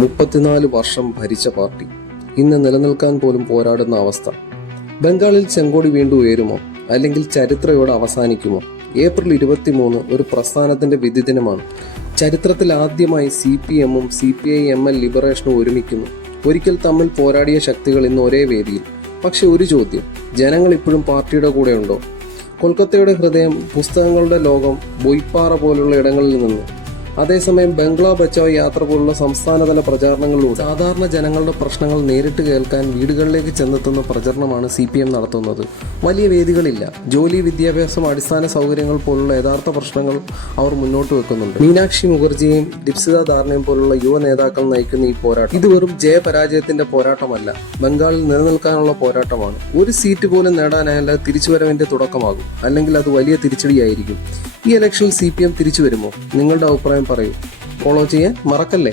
34 വർഷം ഭരിച്ച പാർട്ടി ഇന്ന് നിലനിൽക്കാൻ പോലും പോരാടുന്ന അവസ്ഥ. ബംഗാളിൽ ചെങ്കോടി വീണ്ടും ഉയരുമോ, അല്ലെങ്കിൽ ചരിത്രയോടെ അവസാനിക്കുമോ? ഏപ്രിൽ 23 ഒരു പ്രസ്ഥാനത്തിന്റെ വിധിദിനമാണ്. ചരിത്രത്തിൽ ആദ്യമായി CPM-ഉം CPI-ML ലിബറേഷനും ഒരുമിക്കുന്നു. ഒരിക്കൽ തമ്മിൽ പോരാടിയ ശക്തികൾ ഇന്ന് ഒരേ വേദിയിൽ. പക്ഷെ ഒരു ചോദ്യം, ജനങ്ങൾ ഇപ്പോഴും പാർട്ടിയുടെ കൂടെയുണ്ടോ? കൊൽക്കത്തയുടെ ഹൃദയം, പുസ്തകങ്ങളുടെ ലോകം, ബൊയ്പാറ പോലുള്ള ഇടങ്ങളിൽ നിന്ന്. അതേസമയം ബംഗ്ലാ ബച്ചാവ് യാത്ര പോലുള്ള സംസ്ഥാനതല പ്രചാരണങ്ങളിലൂടെ സാധാരണ ജനങ്ങളുടെ പ്രശ്നങ്ങൾ നേരിട്ട് കേൾക്കാൻ വീടുകളിലേക്ക് ചെന്നെത്തുന്ന പ്രചരണമാണ് CPM നടത്തുന്നത്. വലിയ വേദികളില്ല. ജോലി, വിദ്യാഭ്യാസം, അടിസ്ഥാന സൗകര്യങ്ങൾ പോലുള്ള യഥാർത്ഥ പ്രശ്നങ്ങൾ അവർ മുന്നോട്ട് വെക്കുന്നുണ്ട്. മീനാക്ഷി മുഖർജിയെയും ലിപ്സിത ധാരണയും പോലുള്ള യുവ നേതാക്കൾ നയിക്കുന്ന ഈ പോരാട്ടം ഇത് വെറും ജയപരാജയത്തിന്റെ പോരാട്ടമല്ല, ബംഗാളിൽ നിലനിൽക്കാനുള്ള പോരാട്ടമാണ്. ഒരു സീറ്റ് പോലും നേടാനായാൽ തിരിച്ചുവരവിന്റെ തുടക്കമാകും, അല്ലെങ്കിൽ അത് വലിയ തിരിച്ചടിയായിരിക്കും. ഈ ഇലക്ഷനിൽ CPM തിരിച്ചു വരുമോ? നിങ്ങളുടെ അഭിപ്രായം പറയൂ. ഫോളോ ചെയ്യാൻ മറക്കല്ലേ.